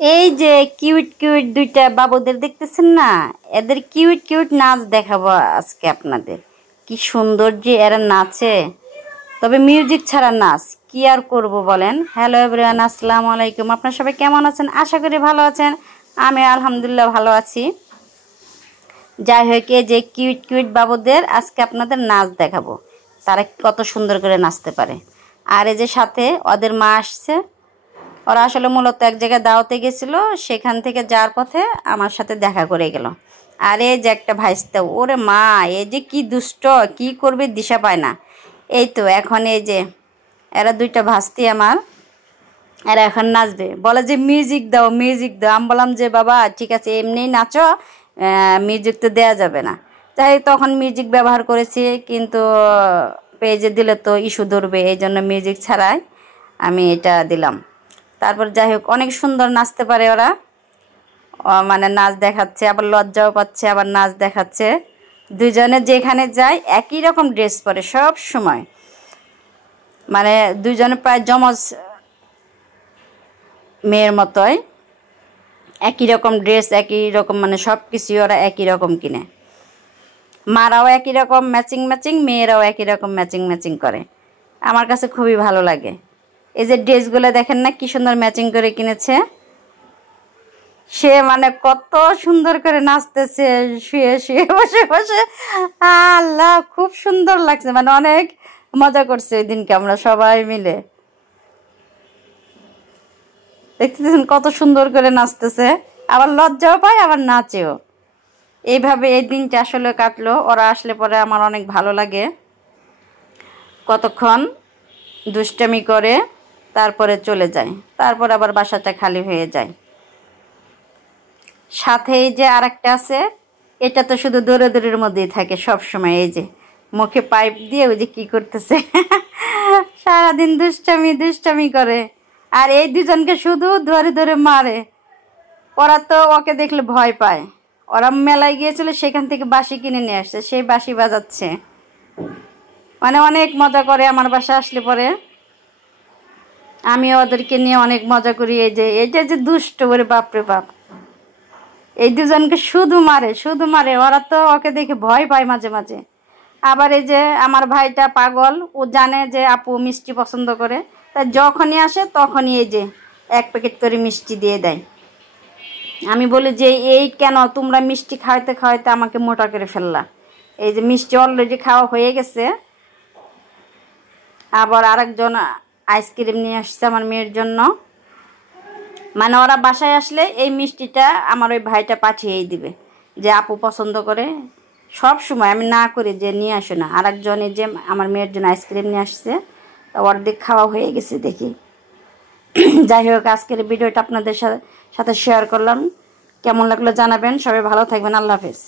এই যে cute cute দুইটা বাবুদের দেখতেছেন না, এদের কিউট কিউট নাচ দেখাবো আজকে আপনাদের। কি সুন্দর যে এরা নাচে, তবে মিউজিক ছাড়া নাচ কি আর করব বলেন। হ্যালো এভরিওয়ান, আসসালামু আলাইকুম। আপনারা সবাই কেমন আছেন? আশা করি ভালো আছেন। আমি আলহামদুলিল্লাহ ভালো আছি। যাই হোক, এই যে কিউট কিউট বাবুদের আজকে আপনাদের নাচ দেখাবো, তারা কত সুন্দর করে নাচতে পারে। আর এই যে সাথে ওদের মা আসছে, ওরা আসলে মূলত এক জায়গায় দাওয়াতে গেছিলো, সেখান থেকে যাওয়ার পথে আমার সাথে দেখা করে গেল। আর এই যে একটা ভাইস্তা, ওরে মা, এই যে কি দুষ্ট, কি করবে দিশা পায় না। এই তো এখন এই যে এরা দুইটা ভাস্তি আমার, এরা এখন নাচবে, বলে যে মিউজিক দাও মিউজিক দাও। আমি বললাম যে বাবা ঠিক আছে, এমনিই নাচো, মিউজিক তো দেওয়া যাবে না। তাই তখন মিউজিক ব্যবহার করেছি, কিন্তু পেজে দিলে তো ইস্যু ধরবে, এই জন্য মিউজিক ছাড়াই আমি এটা দিলাম। তারপর যাই হোক, অনেক সুন্দর নাচতে পারে ওরা, মানে নাচ দেখাচ্ছে, আবার লজ্জাও পাচ্ছে, আবার নাচ দেখাচ্ছে। দুজনে যেখানে যায় একই রকম ড্রেস পরে সব সময়, মানে দুজনে প্রায় জমজ মেয়ের মতোই, একই রকম ড্রেস, একই রকম, মানে সব কিছুই ওরা একই রকম কিনে। মারাও একই রকম ম্যাচিং ম্যাচিং, মেয়েরাও একই রকম ম্যাচিং ম্যাচিং করে। আমার কাছে খুবই ভালো লাগে। এই যে ড্রেসগুলো দেখেন না, কি সুন্দর ম্যাচিং করে কিনেছে। সে মানে কত সুন্দর করে নাচতেছে, শুয়ে শুয়ে বসে বসে। আল্লাহ, খুব সুন্দর লাগছে, মানে অনেক মজা করছে ওই দিনকে আমরা সবাই মিলে। দেখতেছেন কত সুন্দর করে নাচতেছে, আবার লজ্জাও পায় আবার নাচেও। এইভাবে এই দিনটা আসলে কাটলো। ওরা আসলে পরে আমার অনেক ভালো লাগে। কতক্ষণ দুষ্টামি করে তারপরে চলে যায়, তারপর আবার বাসাটা খালি হয়ে যায়। সাথে এই যে আর একটা আছে, এটা তো শুধু দৌড়াদৌড়ির মধ্যেই থাকে সব সময়। এই যে মুখে পাইপ দিয়ে ওই যে কি করতেছে, সারাদিন দুষ্টামি দুষ্টামি করে। আর এই দুজনকে শুধু ধরে ধরে মারে। ওরা তো ওকে দেখলে ভয় পায়। ওরা মেলায় গিয়েছিল, সেখান থেকে বাঁশি কিনে নিয়ে আসছে, সেই বাঁশি বাজাচ্ছে, মানে অনেক মজা করে আমার বাসা আসলে পরে। আমি ওদেরকে নিয়ে অনেক মজা করি। এই যে এটা যে দুষ্ট, ওরে বাপরে বাপ, এই দুজনকে শুধু মারে শুধু মারে। ওরা তো ওকে দেখে ভয় পায় মাঝে মাঝে। আবার এই যে আমার ভাইটা পাগল, ও জানে যে আপু মিষ্টি পছন্দ করে, তাই যখনই আসে তখনই এই যে এক প্যাকেট করে মিষ্টি দিয়ে দেয়। আমি বলি যে এই কেন, তোমরা মিষ্টি খাওয়াইতে খাওয়াইতে আমাকে মোটা করে ফেললা। এই যে মিষ্টি অলরেডি খাওয়া হয়ে গেছে, আবার আরেকজন আইসক্রিম নিয়ে আসছে আমার মেয়ের জন্য। মানে ওরা বাসায় আসলে এই মিষ্টিটা আমার ওই ভাইটা পাঠিয়েই দিবে, যে আপু পছন্দ করে। সব সময় আমি না করি যে নিয়ে আসো না। আরেকজনে যে আমার মেয়ের জন্য আইসক্রিম নিয়ে আসছে, তা অর্ধেক খাওয়া হয়ে গেছে দেখি। যাই হোক, আজকের ভিডিওটা আপনাদের সাথে শেয়ার করলাম। কেমন লাগলো জানাবেন। সবাই ভালো থাকবেন। আল্লাহ হাফেজ।